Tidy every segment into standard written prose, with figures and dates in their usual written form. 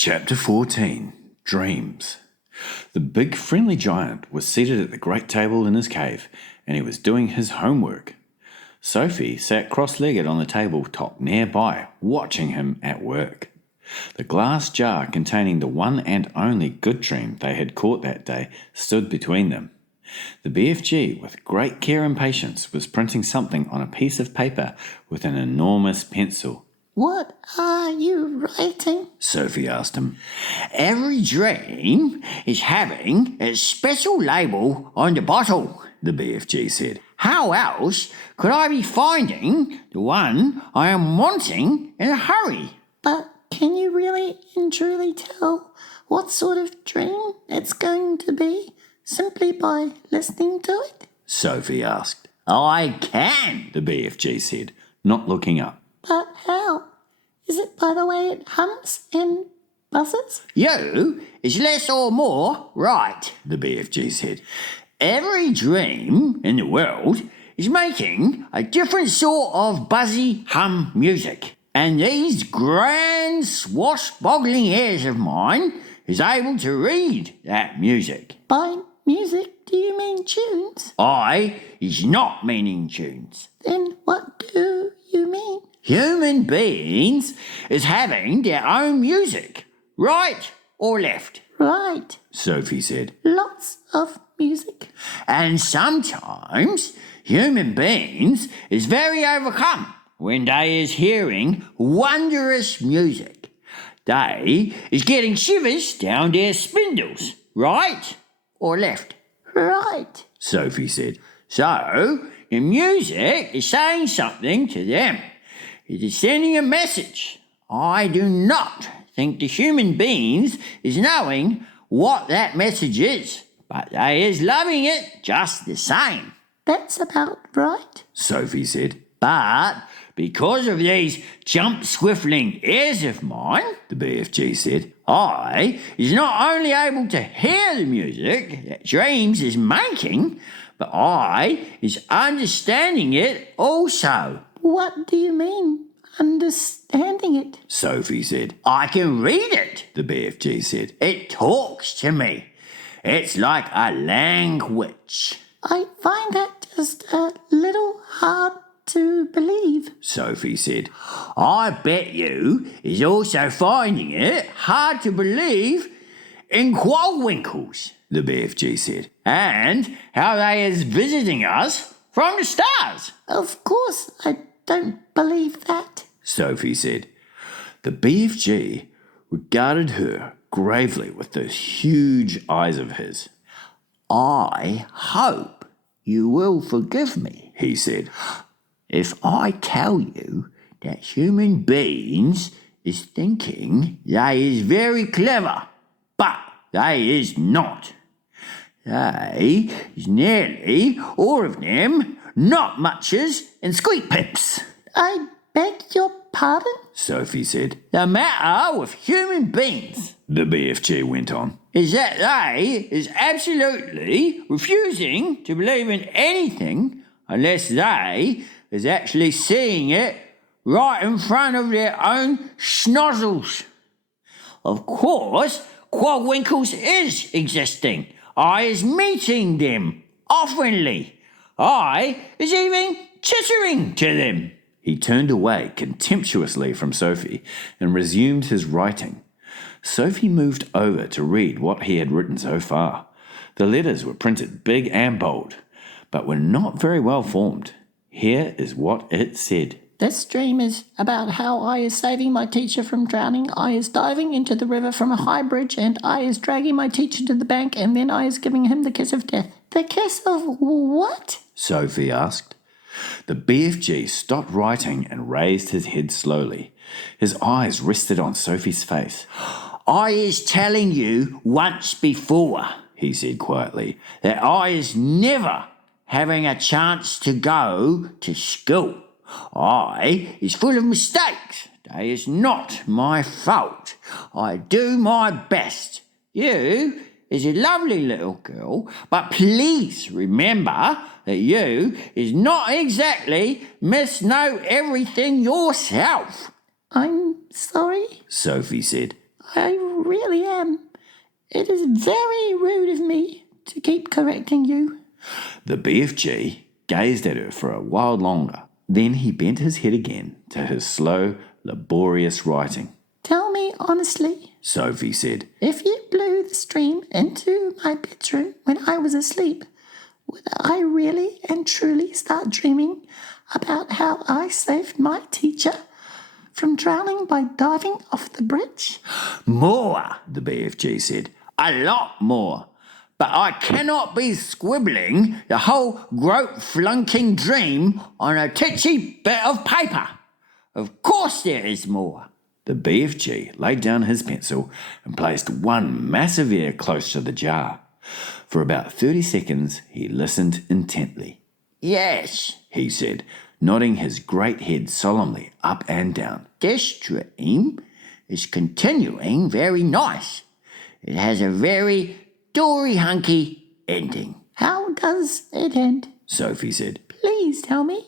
Chapter 14, Dreams. The big friendly giant was seated at the great table in his cave, and he was doing his homework. Sophie sat cross-legged on the tabletop nearby, watching him at work. The glass jar containing the one and only good dream they had caught that day stood between them. The BFG, with great care and patience, was printing something on a piece of paper with an enormous pencil. "What are you writing?" Sophie asked him. "Every dream is having a special label on the bottle," the BFG said. "How else could I be finding the one I am wanting in a hurry?" "But can you really and truly tell what sort of dream it's going to be simply by listening to it?" Sophie asked. "I can," the BFG said, not looking up. "But how? Is it by the way it hums and buzzes?" "You is less or more right," the BFG said. "Every dream in the world is making a different sort of buzzy hum music, and these grand swashbuckling ears of mine is able to read that music." "By music, do you mean tunes?" "I is not meaning tunes." "Then what do you mean?" "Human beings is having their own music, right or left," "Right. Sophie said. Lots of music." "And sometimes human beings is very overcome when they is hearing wondrous music. They is getting shivers down their spindles, right or left?" "Right." Sophie said. "So the music is saying something to them. It is sending a message. I do not think the human beings is knowing what that message is, but they is loving it just the same." "That's about right." Sophie said. "But because of these jump-swiffling ears of mine," The BFG said. "I is not only able to hear the music that dreams is making, but I is understanding it also." "What do you mean, understanding it?" Sophie said. "I can read it," The BFG said. "It talks to me. It's like a language." "I find that just a little hard to believe." Sophie said. "I bet you is also finding it hard to believe in quadwinkles," The BFG said. "and how they is visiting us from the stars." "Of course I don't believe that." Sophie said. The BFG regarded her gravely with those huge eyes of his. "I hope you will forgive me," He said. "if I tell you that human beings is thinking they is very clever, but they is not. They is nearly all of them not muches and squeak pips." "I beg your pardon?" Sophie said. "The matter with human beings The BFG went on. is that they is absolutely refusing to believe in anything unless they is actually seeing it right in front of their own schnozzles. Of course, quadwinkles is existing. I is meeting them oftenly. I is even chittering to them." He turned away contemptuously from Sophie and resumed his writing. Sophie moved over to read what he had written so far. The letters were printed big and bold, but were not very well formed. Here is what it said. "This dream is about how I is saving my teacher from drowning. I is diving into the river from a high bridge, and I is dragging my teacher to the bank, and then I is giving him the kiss of death." "The kiss of what?" Sophie asked. The BFG stopped writing and raised his head slowly. His eyes rested on Sophie's face. "I is telling you once before," he said quietly, "that I is never having a chance to go to school. I is full of mistakes. They is not my fault. I do my best. You is a lovely little girl, but please remember that you is not exactly Miss Know Everything yourself." "I'm sorry." Sophie said. I really am. It is very rude of me to keep correcting you. The BFG gazed at her for a while longer. Then he bent his head again to his slow, laborious writing. Tell me honestly, Sophie said, if you blew the stream into my bedroom when I was asleep, would I really and truly start dreaming about how I saved my teacher from drowning by diving off the bridge? More, the BFG said. A lot more. But I cannot be scribbling the whole groat flunking dream on a titsy bit of paper. Of course there is more. The BFG laid down his pencil and placed one massive ear close to the jar. For about 30 seconds he listened intently. Yes, He said, nodding his great head solemnly up and down. this dream is continuing very nice. It has a very dory-hunky ending. How does it end? Sophie said. Please tell me.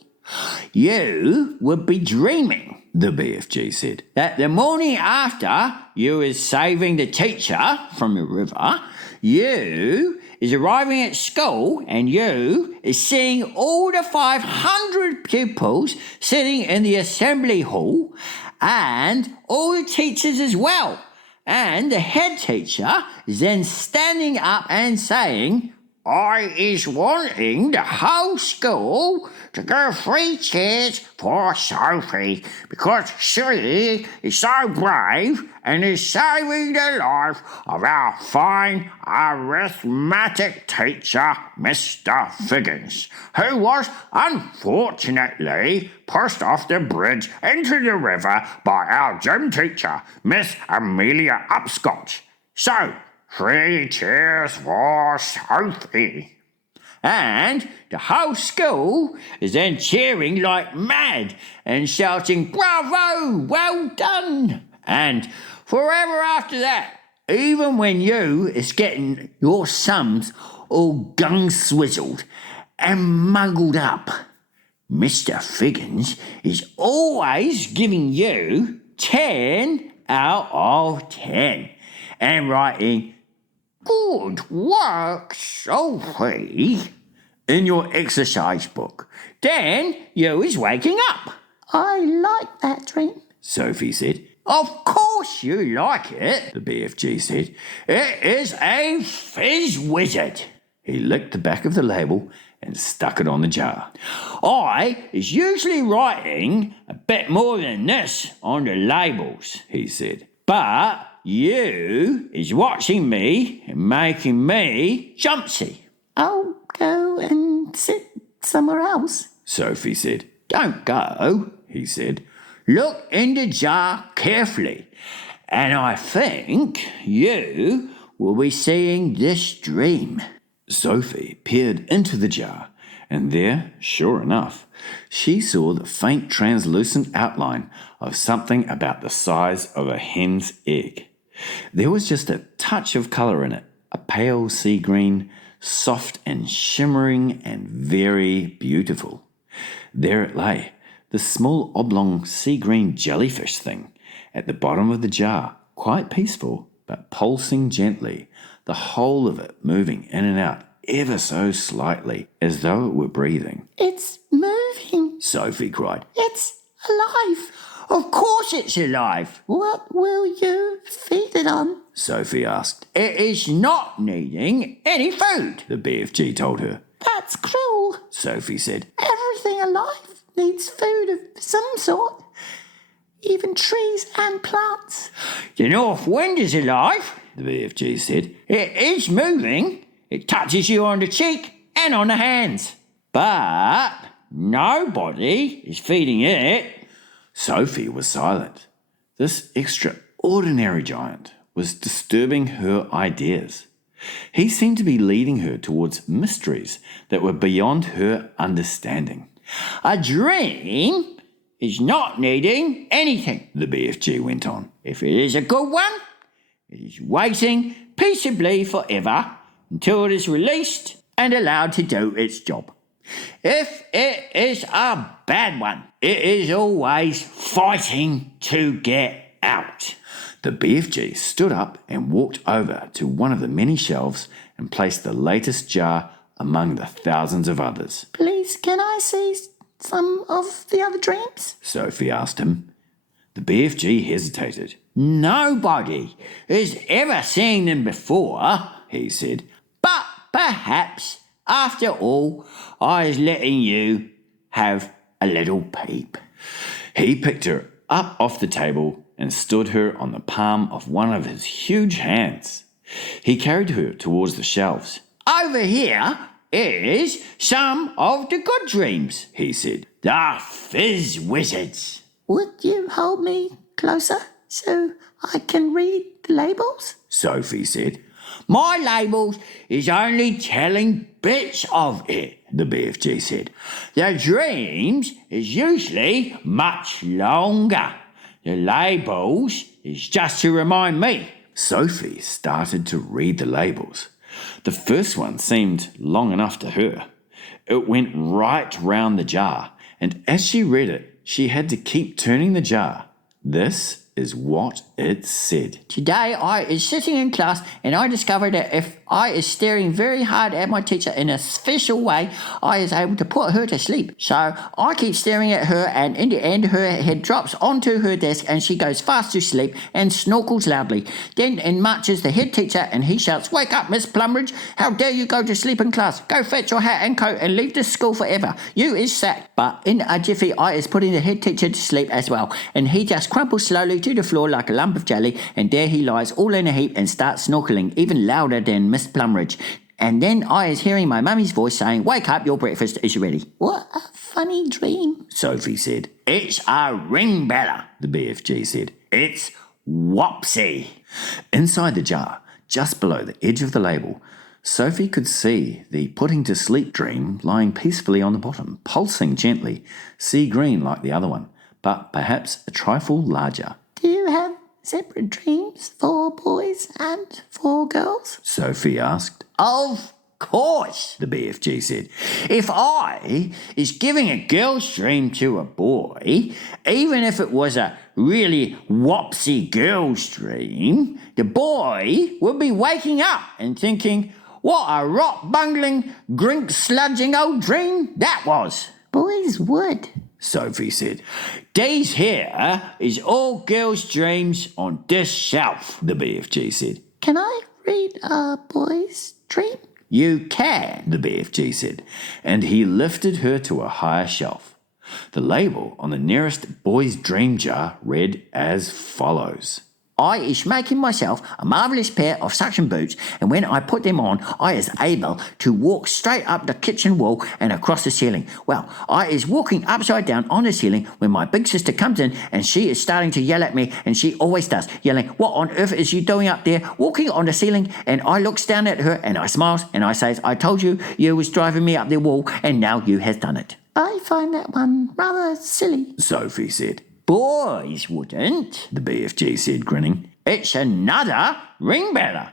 You would be dreaming The BFG said. that the morning after you is saving the teacher from the river, you is arriving at school and you is seeing all the 500 pupils sitting in the assembly hall and all the teachers as well. And the head teacher is then standing up and saying, I is wanting the whole school to give 3 cheers for Sophie because she is so brave and is saving the life of our fine arithmetic teacher, Mr. Figgins, who was unfortunately pushed off the bridge into the river by our gym teacher, Miss Amelia Upscotch. So, 3 cheers for Sophie. And the whole school is then cheering like mad and shouting, bravo, well done. And forever after that, even when you is getting your sums all gung-swizzled and muggled up, Mr. Figgins is always giving you 10 out of 10 and writing, good work, Sophie, in your exercise book. Then you is waking up. I like that dream. Sophie said. Of course you like it, The BFG said. It is a fizz wizard. He licked the back of the label and stuck it on the jar. I is usually writing a bit more than this on the labels, He said. but you is watching me and making me jumpsy. I'll go and sit somewhere else. Sophie said. Don't go. He said. Look in the jar carefully, and I think you will be seeing this dream. Sophie peered into the jar, and there, sure enough, she saw the faint translucent outline of something about the size of a hen's egg. There was just a touch of colour in it, a pale sea green, soft and shimmering and very beautiful. There it lay, the small oblong sea green jellyfish thing, at the bottom of the jar, quite peaceful, but pulsing gently, the whole of it moving in and out ever so slightly, as though it were breathing. It's moving. Sophie cried. It's alive. Of course it's alive. What will you feed it on? Sophie asked. It is not needing any food. The BFG told her. That's cruel. Sophie said. Everything alive needs food of some sort. Even trees and plants. The north wind is alive. The BFG said. It is moving. It touches you on the cheek and on the hands. But nobody is feeding it. Sophie was silent. This extraordinary giant was disturbing her ideas. He seemed to be leading her towards mysteries that were beyond her understanding. A dream is not needing anything. The BFG went on. If it is a good one, it is waiting peaceably forever until it is released and allowed to do its job. If it is a bad one, it is always fighting to get out. The BFG stood up and walked over to one of the many shelves and placed the latest jar among the thousands of others. Please, can I see some of the other dreams? Sophie asked him. The BFG hesitated. Nobody has ever seen them before, he said. But perhaps, after all, I was letting you have a little peep. He picked her up off the table and stood her on the palm of one of his huge hands. He carried her towards the shelves. Over here is some of the good dreams, he said. The Fizz Wizards. Would you hold me closer so I can read the labels? Sophie said. My labels is only telling bits of it, the BFG said. The dreams is usually much longer. The labels is just to remind me. Sophie started to read the labels. The first one seemed long enough to her. It went right round the jar, and as she read it, she had to keep turning the jar. This is what it said. Today I is sitting in class and I discovered that if I is staring very hard at my teacher in a special way, I is able to put her to sleep. So I keep staring at her and in the end her head drops onto her desk and she goes fast to sleep and snorkles loudly. Then in marches the head teacher and he shouts, "Wake up, Miss Plumridge. How dare you go to sleep in class? Go fetch your hat and coat and leave this school forever. You is sacked." But in a jiffy I is putting the head teacher to sleep as well, and he just crumples slowly to the floor like a lump of jelly, and there he lies all in a heap and starts snorkeling even louder than Miss Plumridge. And then I is hearing my mummy's voice saying, "Wake up, your breakfast is ready." What a funny dream, Sophie said. It's a ring beller, The BFG said. It's Wopsy. Inside the jar, just below the edge of the label, Sophie could see the putting to sleep dream lying peacefully on the bottom, pulsing gently, sea green like the other one, but perhaps a trifle larger. Do you have separate dreams for boys and for girls? Sophie asked. Of course, The BFG said. if I is giving a girl's dream to a boy, even if it was a really wopsy girl's dream, the boy would be waking up and thinking, what a rot bungling, grink sludging old dream that was. Boys would. Sophie said. These here is all girls' dreams on this shelf, The BFG said. Can I read a boy's dream? You can. The BFG said, and he lifted her to a higher shelf. The label on the nearest boy's dream jar read as follows. I is making myself a marvellous pair of suction boots, and when I put them on, I is able to walk straight up the kitchen wall and across the ceiling. Well, I is walking upside down on the ceiling when my big sister comes in, and she is starting to yell at me, and she always does, yelling, "What on earth is you doing up there, walking on the ceiling?" And I looks down at her, and I smiles, and I says, "I told you you was driving me up the wall, and now you has done it." I find that one rather silly. Sophie said. Boys wouldn't, The BFG said, grinning. It's another ring beller.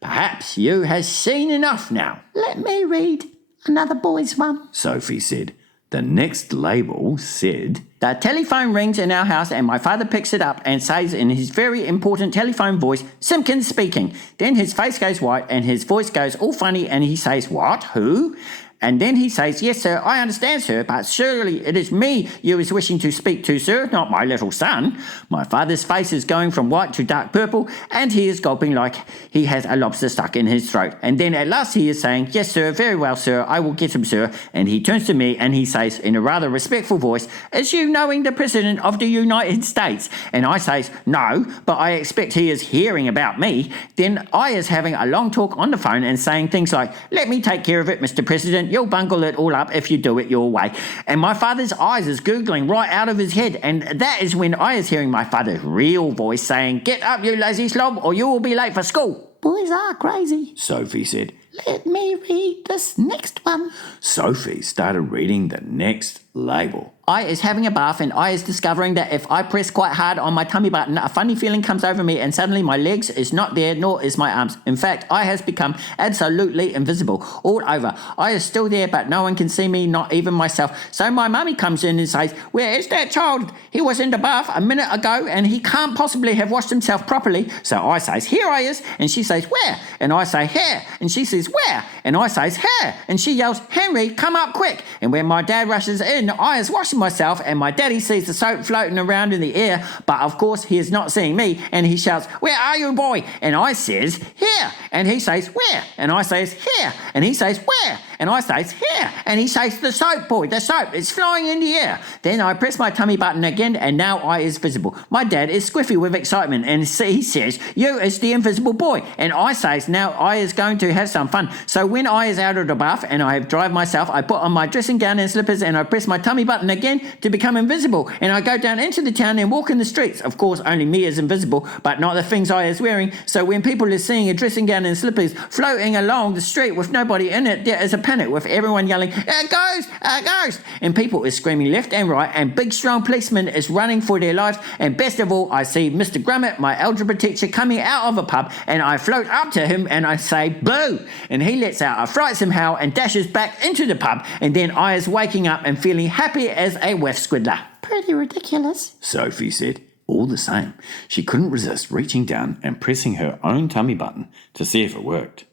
Perhaps you has seen enough now. Let me read another boy's one. Sophie said. The next label said, The telephone rings in our house and my father picks it up and says in his very important telephone voice, "Simpkins speaking." Then his face goes white and his voice goes all funny and he says, "What? Who?" And then he says, "Yes, sir, I understand, sir, but surely it is me you is wishing to speak to, sir, not my little son." My father's face is going from white to dark purple, and he is gulping like he has a lobster stuck in his throat. And then at last he is saying, "Yes, sir, very well, sir, I will get him, sir." And he turns to me and he says in a rather respectful voice, "Is you knowing the President of the United States?" And I says, "No, but I expect he is hearing about me." Then I is having a long talk on the phone and saying things like, "Let me take care of it, Mr. President. You'll bungle it all up if you do it your way." And my father's eyes is googling right out of his head, and that is when I is hearing my father's real voice saying, "Get up, you lazy slob, or you will be late for school." Boys are crazy. Sophie said. Let me read this next one. Sophie started reading the next label. I is having a bath and I is discovering that if I press quite hard on my tummy button, a funny feeling comes over me and suddenly my legs is not there, nor is my arms. In fact, I has become absolutely invisible all over. I is still there, but no one can see me, not even myself. So my mummy comes in and says, "Where is that child? He was in the bath a minute ago and he can't possibly have washed himself properly." So I says, "Here I is." And she says, "Where?" And I say, "Here." And she says, "Where?" And I says, "Here." And she yells, "Henry, come up quick." And when my dad rushes in, I is washing myself and my daddy sees the soap floating around in the air, but of course he is not seeing me and he shouts, "Where are you, boy?" And I says, "Here." And he says, "Where?" And I says, "Here." And he says, "Where?" And I says, "Here." And he says, "The soap, boy, the soap, it's flying in the air." Then I press my tummy button again and now I is visible. My dad is squiffy with excitement and he says, "You is the invisible boy." And I says, now I is going to have some fun. So when I is out of the bath and I have dried myself, I put on my dressing gown and slippers and I press my tummy button again to become invisible. And I go down into the town and walk in the streets. Of course, only me is invisible, but not the things I is wearing. So when people is seeing a dressing gown and slippers floating along the street with nobody in it, there is a panic with everyone yelling, "A ghost! A ghost!" And people is screaming left and right and big strong policemen is running for their lives. And best of all, I see Mr. Grummett, my algebra teacher, coming out of a pub and I float up to him and I say, "Boo!" And he lets out a frightsome howl and dashes back into the pub and then I is waking up and feeling happy as a whiff squiddler. Pretty ridiculous. Sophie said. All the same, she couldn't resist reaching down and pressing her own tummy button to see if it worked.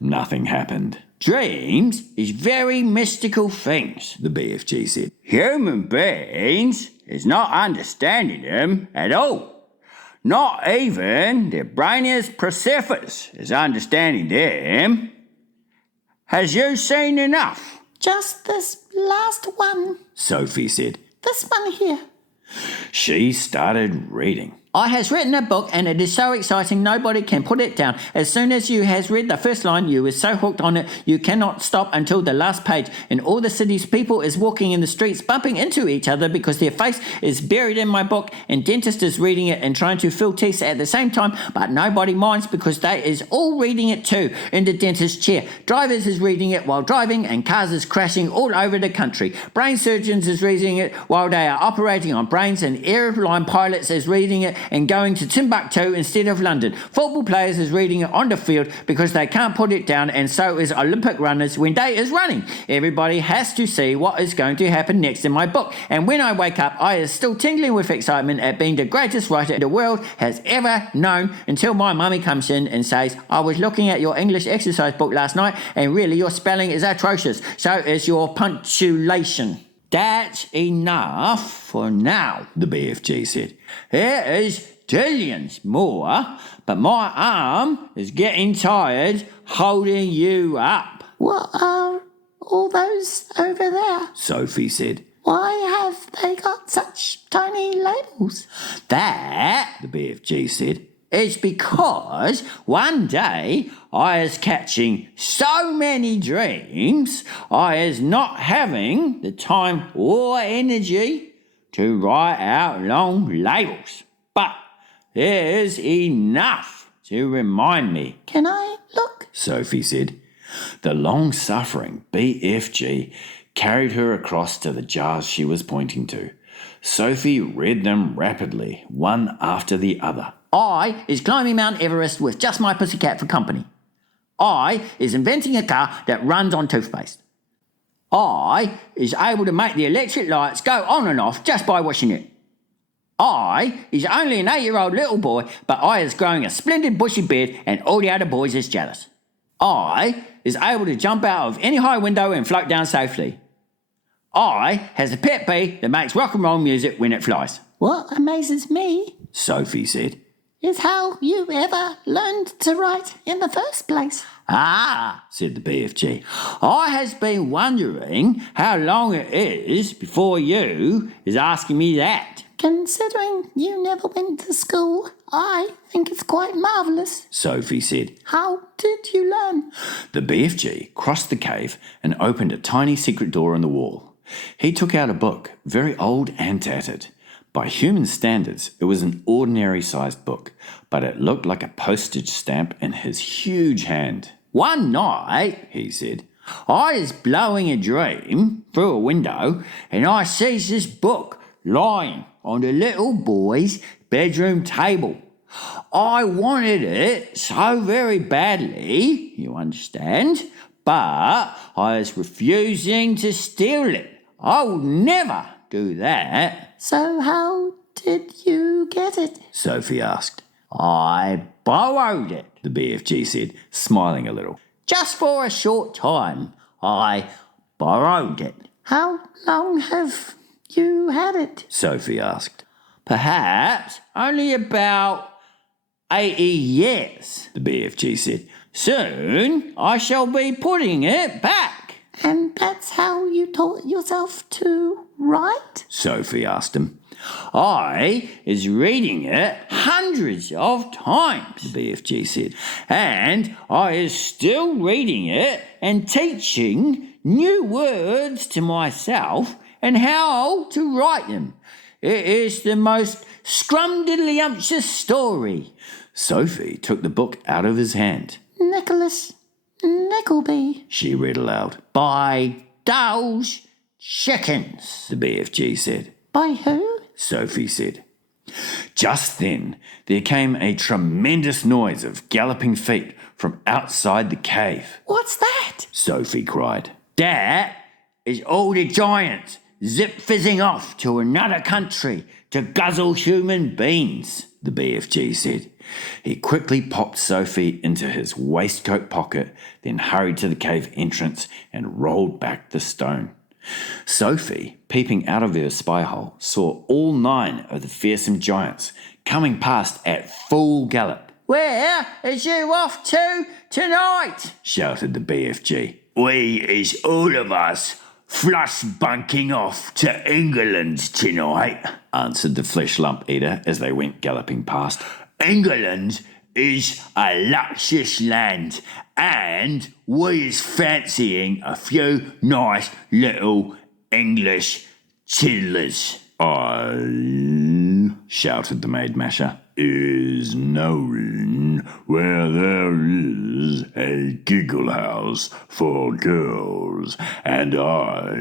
Nothing happened. Dreams is very mystical things, the BFG said. Human beings is not understanding them at all. Not even the brainiest Persephus is understanding them. Has you seen enough? Just this last one. Sophie said. This one here. She started reading. I has written a book and it is so exciting nobody can put it down. As soon as you has read the first line, you is so hooked on it you cannot stop until the last page. And all the city's people is walking in the streets bumping into each other because their face is buried in my book, and dentist is reading it and trying to fill teeth at the same time, but nobody minds because they is all reading it too in the dentist's chair. Drivers is reading it while driving and cars is crashing all over the country. Brain surgeons is reading it while they are operating on brains, and airline pilots is reading it and going to Timbuktu instead of London. Football players is reading it on the field because they can't put it down, and so is Olympic runners when they is running. Everybody has to see what is going to happen next in my book, and when I wake up I is still tingling with excitement at being the greatest writer the world has ever known, until my mummy comes in and says, "I was looking at your English exercise book last night and really your spelling is atrocious. So is your punctuation." That's enough for now, the BFG said. There is zillions more, but my arm is getting tired holding you up. What are all those over there? Sophie said. Why have they got such tiny labels? That, the BFG said, is because one day I is catching so many dreams, I is not having the time or energy to write out long labels. But there's enough to remind me. Can I look? Sophie said. The long-suffering BFG carried her across to the jars she was pointing to. Sophie read them rapidly, one after the other. I is climbing Mount Everest with just my pussycat for company. I is inventing a car that runs on toothpaste. I is able to make the electric lights go on and off just by washing it. I is only an 8-year-old little boy, but I is growing a splendid bushy beard and all the other boys is jealous. I is able to jump out of any high window and float down safely. I has a pet bee that makes rock and roll music when it flies. What amazes me Sophie said. is how you ever learned to write in the first place. Ah, said the BFG. I has been wondering how long it is before you is asking me that. Considering you never went to school, I think it's quite marvellous. Sophie said. How did you learn? The BFG crossed the cave and opened a tiny secret door in the wall. He took out a book, very old and tattered. By human standards, it was an ordinary-sized book, but it looked like a postage stamp in his huge hand. One night, he said, I is blowing a dream through a window and I sees this book lying on the little boy's bedroom table. I wanted it so very badly, you understand, but I was refusing to steal it. I would never do that. So how did you get it? Sophie asked. I borrowed it, The BFG said, smiling a little. just for a short time. I borrowed it. How long have you had it? Sophie asked. Perhaps only about 80 years, The BFG said. soon I shall be putting it back. And that's how you taught yourself to write? Sophie asked him. I is reading it hundreds of times, The BFG said. and I is still reading it and teaching new words to myself and how to write them. It is the most scrumdiddlyumptious story. Sophie took the book out of his hand. Nicholas Nickleby. She read aloud. By those chickens. The BFG said. By who? Sophie said. Just then, there came a tremendous noise of galloping feet from outside the cave. What's that? Sophie cried. That is all the giants zip-fizzing off to another country to guzzle human beings. The BFG said. He quickly popped Sophie into his waistcoat pocket, then hurried to the cave entrance and rolled back the stone. Sophie, peeping out of her spy hole, saw all 9 of the fearsome giants coming past at full gallop. Where is you off to tonight? Shouted the BFG. We is all of us flush bunking off to England tonight, Answered the flesh lump eater as they went galloping past. England is a luxurious land, and we is fancying a few nice little English tiddlers. I, shouted the maid masher, is known where there is a giggle house for girls, and I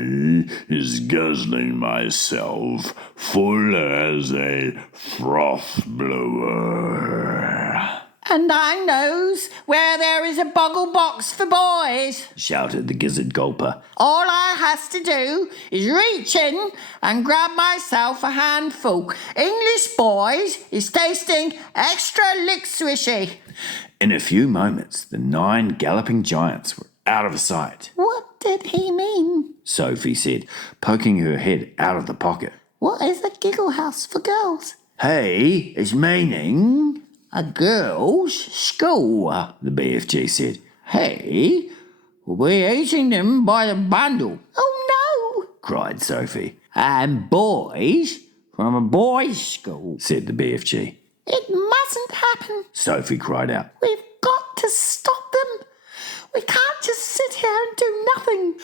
is guzzling myself full as a froth blower. And I knows where there is a boggle box for boys. Shouted the gizzard gulper. All I has to do is reach in and grab myself a handful. English boys is tasting extra lick swishy. In a few moments, the 9 galloping giants were out of sight. What did he mean? Sophie said, poking her head out of the pocket. What is a giggle house for girls? He is meaning a girls' school, The BFG said. He will be eating them by the bundle. Oh no! Cried Sophie. And boys from a boys' school. Said the BFG. It mustn't happen. Sophie cried out. We've got to stop them. We can't just sit here and do nothing.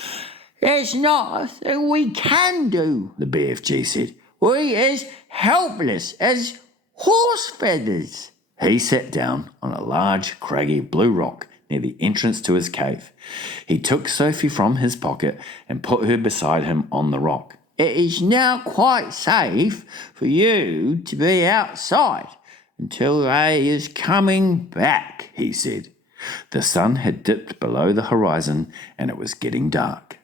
There's nothing we can do, The BFG said. we is helpless as horse feathers. He sat down on a large, craggy blue rock near the entrance to his cave. He took Sophie from his pocket and put her beside him on the rock. It is now quite safe for you to be outside until they is coming back, He said. The sun had dipped below the horizon and it was getting dark.